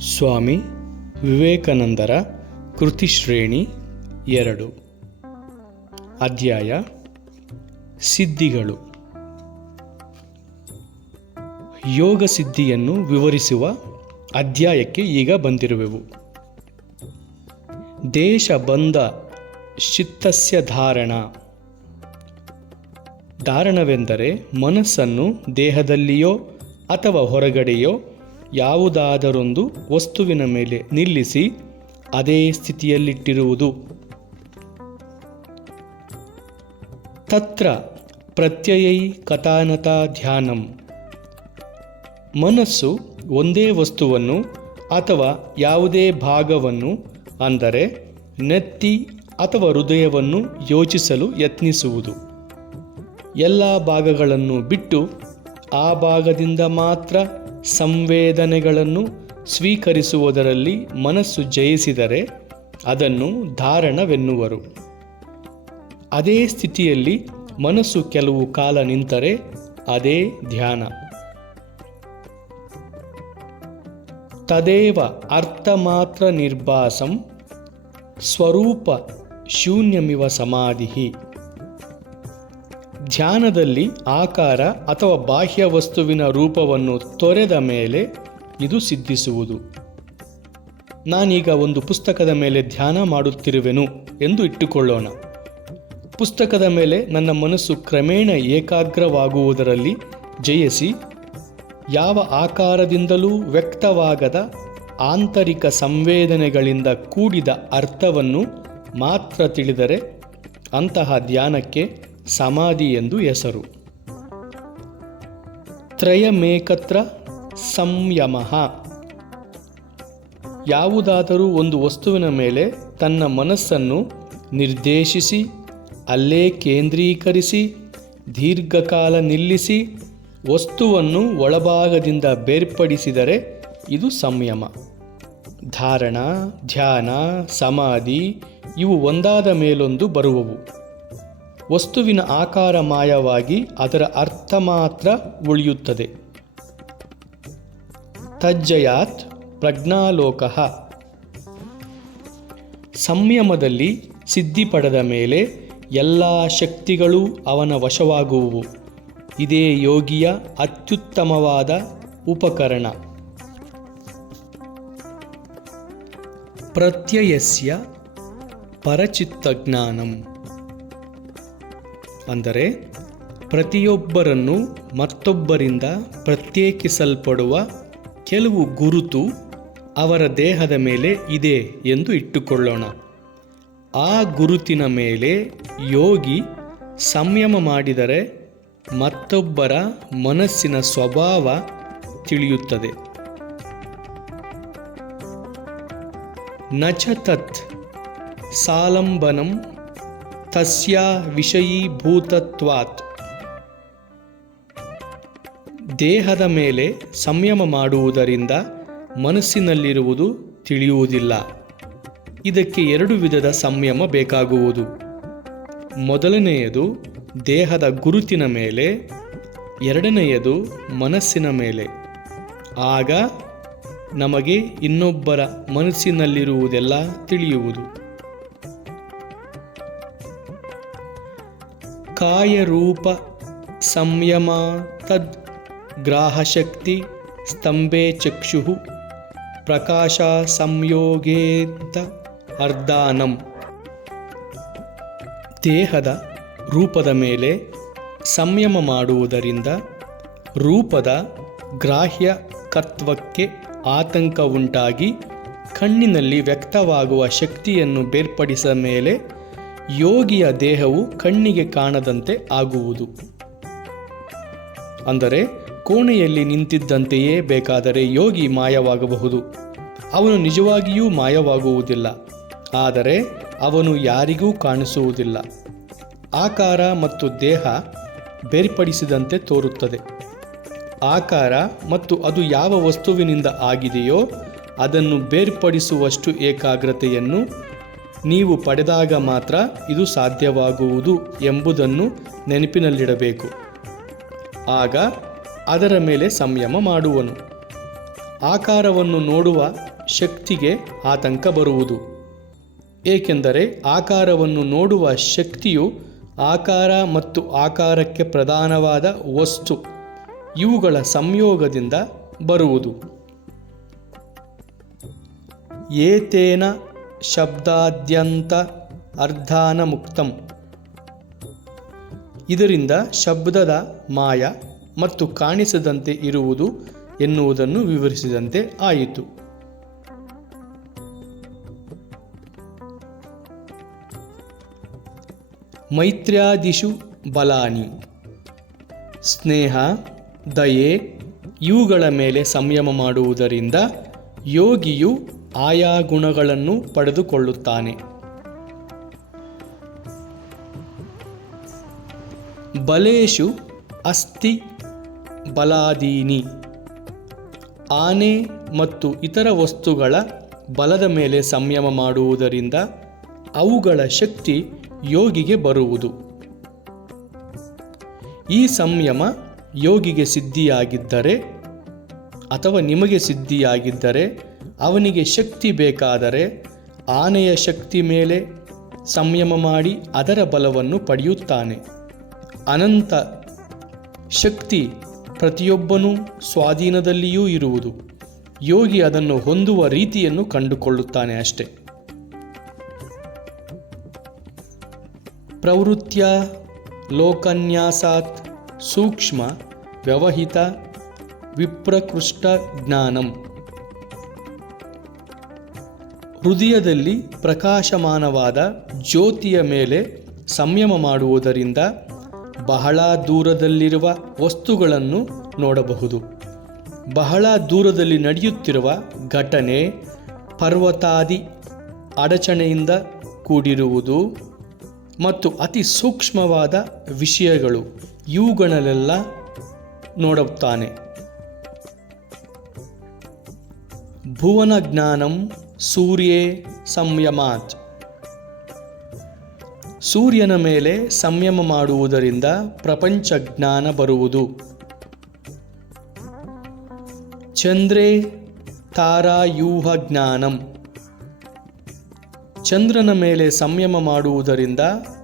ಸ್ವಾಮಿ ವಿವೇಕಾನಂದರ ಕೃತಿಶ್ರೇಣಿ ಎರಡು. ಅಧ್ಯಾಯ ಸಿದ್ಧಿಗಳು. ಯೋಗ ಸಿದ್ಧಿಯನ್ನು ವಿವರಿಸುವ ಅಧ್ಯಾಯಕ್ಕೆ ಈಗ ಬಂದಿರುವೆವು. ದೇಶ ಬಂದ ಚಿತ್ತಸ್ಯ ಧಾರಣ. ಧಾರಣವೆಂದರೆ ಮನಸ್ಸನ್ನು ದೇಹದಲ್ಲಿಯೋ ಅಥವಾ ಹೊರಗಡೆಯೋ ಯಾವುದಾದರೊಂದು ವಸ್ತುವಿನ ಮೇಲೆ ನಿಲ್ಲಿಸಿ ಅದೇ ಸ್ಥಿತಿಯಲ್ಲಿಟ್ಟಿರುವುದು. ತತ್ರ ಪ್ರತ್ಯಯೈ ಕಥಾನತಾ ಧ್ಯಾನಂ. ಮನಸ್ಸು ಒಂದೇ ವಸ್ತುವನ್ನು ಅಥವಾ ಯಾವುದೇ ಭಾಗವನ್ನು, ಅಂದರೆ ನೆತ್ತಿ ಅಥವಾ ಹೃದಯವನ್ನು ಯೋಚಿಸಲು ಯತ್ನಿಸುವುದು. ಎಲ್ಲ ಭಾಗಗಳನ್ನು ಬಿಟ್ಟು ಆ ಭಾಗದಿಂದ ಮಾತ್ರ ಸಂವೇದನೆಗಳನ್ನು ಸ್ವೀಕರಿಸುವುದರಲ್ಲಿ ಮನಸ್ಸು ಜಯಿಸಿದರೆ ಅದನ್ನು ಧಾರಣವೆನ್ನುವರು. ಅದೇ ಸ್ಥಿತಿಯಲ್ಲಿ ಮನಸ್ಸು ಕೆಲವು ಕಾಲ ನಿಂತರೆ ಅದೇ ಧ್ಯಾನ. ತದೇವ ಅರ್ಥಮಾತ್ರ ನಿರ್ಭಾಸಂ ಸ್ವರೂಪ ಶೂನ್ಯಮಿವ ಸಮಾಧಿ ಧ್ಯಾನದಲ್ಲಿ ಆಕಾರ ಅಥವಾ ಬಾಹ್ಯ ವಸ್ತುವಿನ ರೂಪವನ್ನು ತೊರೆದ ಮೇಲೆ ಇದು ಸಿದ್ಧಿಸುವುದು. ನಾನೀಗ ಒಂದು ಪುಸ್ತಕದ ಮೇಲೆ ಧ್ಯಾನ ಮಾಡುತ್ತಿರುವೆನು ಎಂದು ಇಟ್ಟುಕೊಳ್ಳೋಣ. ಪುಸ್ತಕದ ಮೇಲೆ ನನ್ನ ಮನಸ್ಸು ಕ್ರಮೇಣ ಏಕಾಗ್ರವಾಗುವುದರಲ್ಲಿ ಜಯಿಸಿ, ಯಾವ ಆಕಾರದಿಂದಲೂ ವ್ಯಕ್ತವಾಗದ ಆಂತರಿಕ ಸಂವೇದನೆಗಳಿಂದ ಕೂಡಿದ ಅರ್ಥವನ್ನು ಮಾತ್ರ ತಿಳಿದರೆ ಅಂತಹ ಧ್ಯಾನಕ್ಕೆ ಸಮಾಧಿ ಎಂದು ಹೆಸರು. ತ್ರಯಮೇಕತ್ರ ಸಂಯಮ. ಯಾವುದಾದರೂ ಒಂದು ವಸ್ತುವಿನ ಮೇಲೆ ತನ್ನ ಮನಸ್ಸನ್ನು ನಿರ್ದೇಶಿಸಿ, ಅಲ್ಲೇ ಕೇಂದ್ರೀಕರಿಸಿ, ದೀರ್ಘಕಾಲ ನಿಲ್ಲಿಸಿ, ವಸ್ತುವನ್ನು ಒಳಭಾಗದಿಂದ ಬೇರ್ಪಡಿಸಿದರೆ ಇದು ಸಂಯಮ. ಧಾರಣ, ಧ್ಯಾನ, ಸಮಾಧಿ ಇವು ಒಂದಾದ ಮೇಲೊಂದು ಬರುವವು. ವಸ್ತುವಿನ ಆಕಾರ ಮಾಯವಾಗಿ ಅದರ ಅರ್ಥ ಮಾತ್ರ ಉಳಿಯುತ್ತದೆ. ತಜ್ಜಯಾತ್ ಪ್ರಜ್ಞಾಲೋಕ. ಸಂಯಮದಲ್ಲಿ ಸಿದ್ಧಿ ಪಡೆದ ಮೇಲೆ ಎಲ್ಲ ಶಕ್ತಿಗಳೂ ಅವನ ವಶವಾಗುವು ಇದೇ ಯೋಗಿಯ ಅತ್ಯುತ್ತಮವಾದ ಉಪಕರಣ. ಪ್ರತ್ಯಯಸ್ಯ ಪರಚಿತ್ತಜ್ಞಾನಂ. ಅಂದರೆ ಪ್ರತಿಯೊಬ್ಬರನ್ನು ಮತ್ತೊಬ್ಬರಿಂದ ಪ್ರತ್ಯೇಕಿಸಲ್ಪಡುವ ಕೆಲವು ಗುರುತು ಅವರ ದೇಹದ ಮೇಲೆ ಇದೆ ಎಂದು ಇಟ್ಟುಕೊಳ್ಳೋಣ. ಆ ಗುರುತಿನ ಮೇಲೆ ಯೋಗಿ ಸಂಯಮ ಮಾಡಿದರೆ ಮತ್ತೊಬ್ಬರ ಮನಸ್ಸಿನ ಸ್ವಭಾವ ತಿಳಿಯುತ್ತದೆ. ನಚತತ್ ಸಾಲಂಬನಂ ತಸ್ಯ ವಿಷಯೀಭೂತತ್ವಾತ್. ದೇಹದ ಮೇಲೆ ಸಂಯಮ ಮಾಡುವುದರಿಂದ ಮನಸ್ಸಿನಲ್ಲಿರುವುದು ತಿಳಿಯುವುದಿಲ್ಲ. ಇದಕ್ಕೆ ಎರಡು ವಿಧದ ಸಂಯಮ ಬೇಕಾಗುವುದು. ಮೊದಲನೆಯದು ದೇಹದ ಗುರುತಿನ ಮೇಲೆ, ಎರಡನೆಯದು ಮನಸ್ಸಿನ ಮೇಲೆ. ಆಗ ನಮಗೆ ಇನ್ನೊಬ್ಬರ ಮನಸ್ಸಿನಲ್ಲಿರುವುದೆಲ್ಲ ತಿಳಿಯುವುದು. ಕಾಯರೂಪ ಸಂಯಮ ತದ್ ಗ್ರಾಹಶಕ್ತಿ ಸ್ತಂಭೆ ಚಕ್ಷು ಪ್ರಕಾಶ ಸಂಯೋಗೇತ ಅರ್ಧಾನಂ. ದೇಹದ ರೂಪದ ಮೇಲೆ ಸಂಯಮ ಮಾಡುವುದರಿಂದ ರೂಪದ ಗ್ರಾಹ್ಯಕತ್ವಕ್ಕೆ ಆತಂಕ ಉಂಟಾಗಿ ಕಣ್ಣಿನಲ್ಲಿ ವ್ಯಕ್ತವಾಗುವ ಶಕ್ತಿಯನ್ನು ಬೇರ್ಪಡಿಸಿದ ಮೇಲೆ ಯೋಗಿಯ ದೇಹವು ಕಣ್ಣಿಗೆ ಕಾಣದಂತೆ ಆಗುವುದು. ಅಂದರೆ, ಕೋಣೆಯಲ್ಲಿ ನಿಂತಿದ್ದಂತೆಯೇ ಬೇಕಾದರೆ ಯೋಗಿ ಮಾಯವಾಗಬಹುದು. ಅವನು ನಿಜವಾಗಿಯೂ ಮಾಯವಾಗುವುದಿಲ್ಲ. ಆದರೆ, ಅವನು ಯಾರಿಗೂ ಕಾಣಿಸುವುದಿಲ್ಲ. ಆಕಾರ ಮತ್ತು ದೇಹ ಬೇರ್ಪಡಿಸಿದಂತೆ ತೋರುತ್ತದೆ. ಆಕಾರ ಮತ್ತು ಅದು ಯಾವ ವಸ್ತುವಿನಿಂದ ಆಗಿದೆಯೋ ಅದನ್ನು ಬೇರ್ಪಡಿಸುವಷ್ಟು ಏಕಾಗ್ರತೆಯನ್ನು ನೀವು ಪಡೆದಾಗ ಮಾತ್ರ ಇದು ಸಾಧ್ಯವಾಗುವುದು ಎಂಬುದನ್ನು ನೆನಪಿನಲ್ಲಿಡಬೇಕು. ಆಗ ಅದರ ಮೇಲೆ ಸಂಯಮ ಮಾಡುವನು. ಆಕಾರವನ್ನು ನೋಡುವ ಶಕ್ತಿಗೆ ಆತಂಕ ಬರುವುದು. ಏಕೆಂದರೆ ಆಕಾರವನ್ನು ನೋಡುವ ಶಕ್ತಿಯು ಆಕಾರ ಮತ್ತು ಆಕಾರಕ್ಕೆ ಪ್ರಧಾನವಾದ ವಸ್ತು. ಇವುಗಳ ಸಂಯೋಗದಿಂದ ಬರುವುದು. ಏತೇನ ಶಬ್ದಾದ್ಯಂತ ಅರ್ಧಾನ ಮುಕ್ತಂ ಇದರಿಂದ ಶಬ್ದದ ಮಾಯ ಮತ್ತು ಕಾಣಿಸದಂತೆ ಇರುವುದು ಎನ್ನುವುದನ್ನು ವಿವರಿಸಿದಂತೆ ಆಯಿತು. ಮೈತ್ರ್ಯಾದಿಷು ಬಲಾನಿ. ಸ್ನೇಹ, ದಯೆ ಇವುಗಳ ಮೇಲೆ ಸಂಯಮ ಮಾಡುವುದರಿಂದ ಯೋಗಿಯು ಆಯಾ ಗುಣಗಳನ್ನು ಪಡೆದುಕೊಳ್ಳುತ್ತಾನೆ. ಬಲೇಶು ಅಸ್ಥಿ ಬಲಾದೀನಿ. ಆನೆ ಮತ್ತು ಇತರ ವಸ್ತುಗಳ ಬಲದ ಮೇಲೆ ಸಂಯಮ ಮಾಡುವುದರಿಂದ ಅವುಗಳ ಶಕ್ತಿ ಯೋಗಿಗೆ ಬರುವುದು. ಈ ಸಂಯಮ ಯೋಗಿಗೆ ಸಿದ್ಧಿಯಾಗಿದ್ದರೆ ಅಥವಾ ನಿಮಗೆ ಸಿದ್ಧಿಯಾಗಿದ್ದರೆ ಅವನಿಗೆ ಶಕ್ತಿ ಬೇಕಾದರೆ ಆನೆಯ ಶಕ್ತಿ ಮೇಲೆ ಸಂಯಮ ಮಾಡಿ ಅದರ ಬಲವನ್ನು ಪಡೆಯುತ್ತಾನೆ. ಅನಂತ ಶಕ್ತಿ ಪ್ರತಿಯೊಬ್ಬನೂ ಸ್ವಾಧೀನದಲ್ಲಿಯೂ ಇರುವುದು. ಯೋಗಿ ಅದನ್ನು ಹೊಂದುವ ರೀತಿಯನ್ನು ಕಂಡುಕೊಳ್ಳುತ್ತಾನೆ ಅಷ್ಟೆ. ಪ್ರವೃತ್ತಿಯ ಲೋಕನ್ಯಾಸಾತ್ ಸೂಕ್ಷ್ಮ ವ್ಯವಹಿತ ವಿಪ್ರಕೃಷ್ಟ ಜ್ಞಾನಂ. ಹೃದಯದಲ್ಲಿ ಪ್ರಕಾಶಮಾನವಾದ ಜ್ಯೋತಿಯ ಮೇಲೆ ಸಂಯಮ ಮಾಡುವುದರಿಂದ ಬಹಳ ದೂರದಲ್ಲಿರುವ ವಸ್ತುಗಳನ್ನು ನೋಡಬಹುದು. ಬಹಳ ದೂರದಲ್ಲಿ ನಡೆಯುತ್ತಿರುವ ಘಟನೆ ಪರ್ವತಾದಿ ಅಡಚಣೆಯಿಂದ ಕೂಡಿರುವುದು ಮತ್ತು ಅತಿ ಸೂಕ್ಷ್ಮವಾದ ವಿಷಯಗಳು ಇವುಗಳಲ್ಲೆಲ್ಲ ನೋಡುತ್ತಾನೆ. ಭುವನ ಜ್ಞಾನಂ ಸೂರ್ಯೇ ಸಂಯಮಾತ್. ಸೂರ್ಯನ ಮೇಲೆ ಸಂಯಮ ಮಾಡುವುದರಿಂದ ಪ್ರಪಂಚ ಜ್ಞಾನ ಬರುವುದು. ಚಂದ್ರೇ ತಾರಾಯೂಹ ಜ್ಞಾನಂ. ಚಂದ್ರನ ಮೇಲೆ ಸಂಯಮ ಮಾಡುವುದರಿಂದ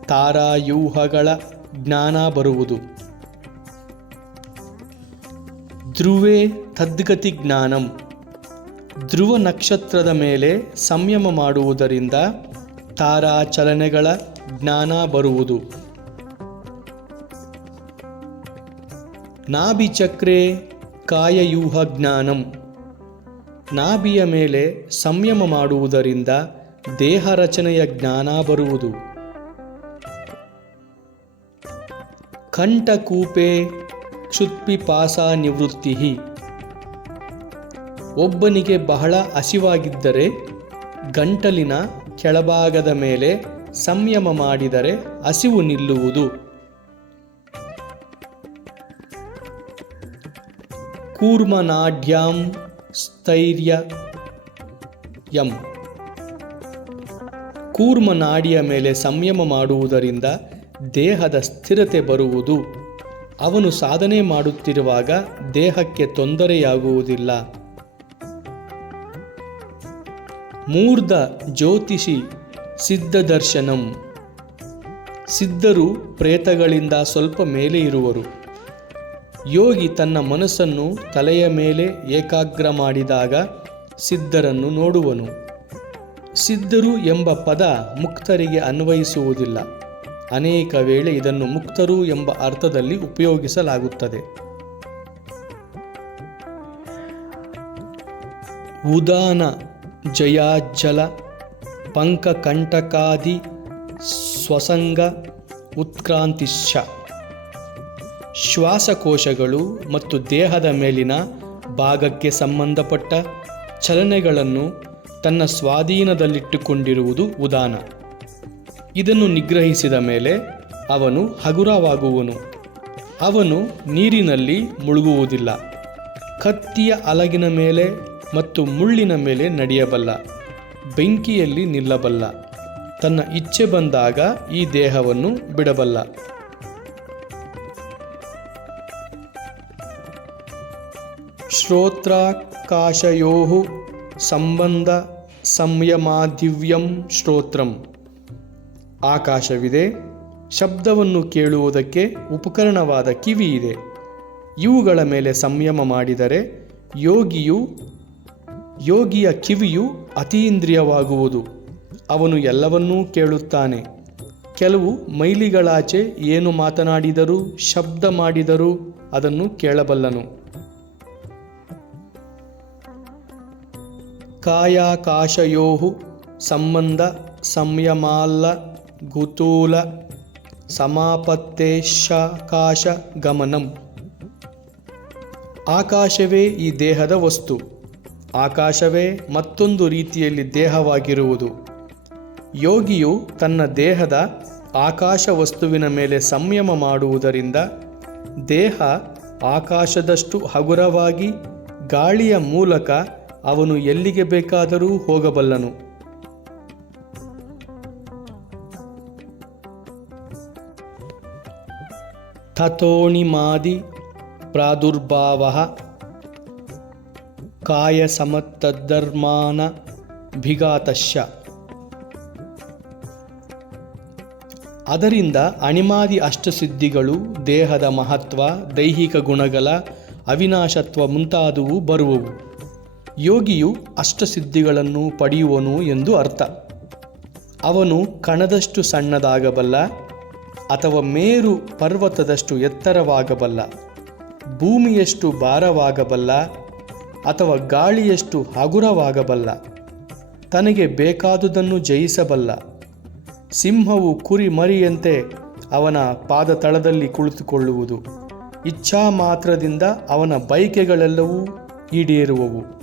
ತಾರಾಯೂಹಗಳ ಜ್ಞಾನ ಬರುವುದು. ಧ್ರುವೇ ತದ್ಗತಿ ಜ್ಞಾನಂ. ಧ್ರುವ ನಕ್ಷತ್ರದ ಮೇಲೆ ಸಂಯಮ ಮಾಡುವುದರಿಂದ ತಾರಾ ಚಲನೆಗಳ ಜ್ಞಾನ ಬರುವುದು. ನಾಭಿಚಕ್ರೆ ಕಾಯಯೂಹ ಜ್ಞಾನಂ. ನಾಭಿಯ ಮೇಲೆ ಸಂಯಮ ಮಾಡುವುದರಿಂದ ದೇಹ ರಚನೆಯ ಜ್ಞಾನ ಬರುವುದು. ಕಂಠಕೂಪೆ ಕ್ಷುತ್ಪಿಪಾಸ ನಿವೃತ್ತಿ. ಒಬ್ಬನಿಗೆ ಬಹಳ ಹಸಿವಾಗಿದ್ದರೆ, ಗಂಟಲಿನ ಕೆಳಭಾಗದ ಮೇಲೆ ಸಂಯಮ ಮಾಡಿದರೆ ಹಸಿವು ನಿಲ್ಲುವುದು. ಕೂರ್ಮನಾಢ್ಯಾಂ ಸ್ಥೈರ್ಯ ಯಂ. ಕೂರ್ಮನಾಡಿಯ ಮೇಲೆ ಸಂಯಮ ಮಾಡುವುದರಿಂದ ದೇಹದ ಸ್ಥಿರತೆ ಬರುವುದು. ಅವನು ಸಾಧನೆ ಮಾಡುತ್ತಿರುವಾಗ ದೇಹಕ್ಕೆ ತೊಂದರೆಯಾಗುವುದಿಲ್ಲ. ಮೂರ್ಧ ಜ್ಯೋತಿಷಿ ಸಿದ್ಧದರ್ಶನಂ. ಸಿದ್ಧರು ಪ್ರೇತಗಳಿಂದ ಸ್ವಲ್ಪ ಮೇಲೆ ಇರುವರು. ಯೋಗಿ ತನ್ನ ಮನಸ್ಸನ್ನು ತಲೆಯ ಮೇಲೆ ಏಕಾಗ್ರ ಮಾಡಿದಾಗ ಸಿದ್ಧರನ್ನು ನೋಡುವನು. ಸಿದ್ಧರು ಎಂಬ ಪದ ಮುಕ್ತರಿಗೆ ಅನ್ವಯಿಸುವುದಿಲ್ಲ. ಅನೇಕ ವೇಳೆ ಇದನ್ನು ಮುಕ್ತರು ಎಂಬ ಅರ್ಥದಲ್ಲಿ ಉಪಯೋಗಿಸಲಾಗುತ್ತದೆ. ಉದಾನ ಜಯಾಜ್ಜಲ ಪಂಕಕಂಟಕಾದಿ ಸ್ವಸಂಗ ಉತ್ಕ್ರಾಂತಿಶ ಶ್ವಾಸಕೋಶಗಳು ಮತ್ತು ದೇಹದ ಮೇಲಿನ ಭಾಗಕ್ಕೆ ಸಂಬಂಧಪಟ್ಟ ಚಲನೆಗಳನ್ನು ತನ್ನ ಸ್ವಾಧೀನದಲ್ಲಿಟ್ಟುಕೊಂಡಿರುವುದು ಉದಾನ. ಇದನ್ನು ನಿಗ್ರಹಿಸಿದ ಮೇಲೆ ಅವನು ಹಗುರವಾಗುವನು. ಅವನು ನೀರಿನಲ್ಲಿ ಮುಳುಗುವುದಿಲ್ಲ. ಕತ್ತಿಯ ಅಲಗಿನ ಮೇಲೆ ಮತ್ತು ಮುಳ್ಳಿನ ಮೇಲೆ ನಡೆಯಬಲ್ಲ, ಬೆಂಕಿಯಲ್ಲಿ ನಿಲ್ಲಬಲ್ಲ. ತನ್ನ ಇಚ್ಛೆ ಬಂದಾಗ ಈ ದೇಹವನ್ನು ಬಿಡಬಲ್ಲ. ಶ್ರೋತ್ರಾಕಾಶಯೋ ಸಂಬಂಧ ಸಂಯಮಾದಿವ್ಯಂ ಶ್ರೋತ್ರಂ. ಆಕಾಶವಿದೆ, ಶಬ್ದವನ್ನು ಕೇಳುವುದಕ್ಕೆ ಉಪಕರಣವಾದ ಕಿವಿ ಇದೆ ಇವುಗಳ ಮೇಲೆ ಸಂಯಮ ಮಾಡಿದರೆ ಯೋಗಿಯು ಯೋಗಿಯ ಕಿವಿಯು ಅತೀಂದ್ರಿಯವಾಗುವುದು. ಅವನು ಎಲ್ಲವನ್ನೂ ಕೇಳುತ್ತಾನೆ. ಕೆಲವು ಮೈಲಿಗಳಾಚೆ ಏನು ಮಾತನಾಡಿದರೂ, ಶಬ್ದ ಮಾಡಿದರೂ ಅದನ್ನು ಕೇಳಬಲ್ಲನು. ಕಾಯಾಕಾಶಯೋ ಸಂಬಂಧ ಸಂಯಮಾಲ್ಲ ಗುತೂಲ ಸಮಾಪತ್ತೇಶಾಕಾಶ ಗಮನಂ. ಆಕಾಶವೇ ಈ ದೇಹದ ವಸ್ತು. ಆಕಾಶವೇ ಮತ್ತೊಂದು ರೀತಿಯಲ್ಲಿ ದೇಹವಾಗಿರುವುದು. ಯೋಗಿಯು ತನ್ನ ದೇಹದ ಆಕಾಶ ವಸ್ತುವಿನ ಮೇಲೆ ಸಂಯಮ ಮಾಡುವುದರಿಂದ ದೇಹ ಆಕಾಶದಷ್ಟು ಹಗುರವಾಗಿ ಗಾಳಿಯ ಮೂಲಕ ಅವನು ಎಲ್ಲಿಗೆ ಬೇಕಾದರೂ ಹೋಗಬಲ್ಲನು. ತಥೋಣಿಮಾದಿ ಪ್ರಾದುರ್ಭಾವ ಕಾಯಸಮತ್ತಧರ್ಮಾನ ಭಿಘಾತಶ್ಯ ಅದರಿಂದ ಅಣಿಮಾದಿ ಅಷ್ಟಸಿದ್ಧಿಗಳು, ದೇಹದ ಮಹತ್ವ, ದೈಹಿಕ ಗುಣಗಳ ಅವಿನಾಶತ್ವ ಮುಂತಾದವು ಬರುವವು. ಯೋಗಿಯು ಅಷ್ಟಸಿದ್ಧಿಗಳನ್ನು ಪಡೆಯುವನು ಎಂದು ಅರ್ಥ. ಅವನು ಕಣದಷ್ಟು ಸಣ್ಣದಾಗಬಲ್ಲ, ಅಥವಾ ಮೇರು ಪರ್ವತದಷ್ಟು ಎತ್ತರವಾಗಬಲ್ಲ, ಭೂಮಿಯಷ್ಟು ಭಾರವಾಗಬಲ್ಲ ಅಥವಾ ಗಾಳಿಯಷ್ಟು ಹಗುರವಾಗಬಲ್ಲ. ತನಗೆ ಬೇಕಾದುದನ್ನು ಜಯಿಸಬಲ್ಲ. ಸಿಂಹವು ಕುರಿ ಮರಿಯಂತೆ ಅವನ ಪಾದತಳದಲ್ಲಿ ಕುಳಿತುಕೊಳ್ಳುವುದು. ಇಚ್ಛಾ ಮಾತ್ರದಿಂದ ಅವನ ಬಯಕೆಗಳೆಲ್ಲವೂ ಈಡೇರುವವು.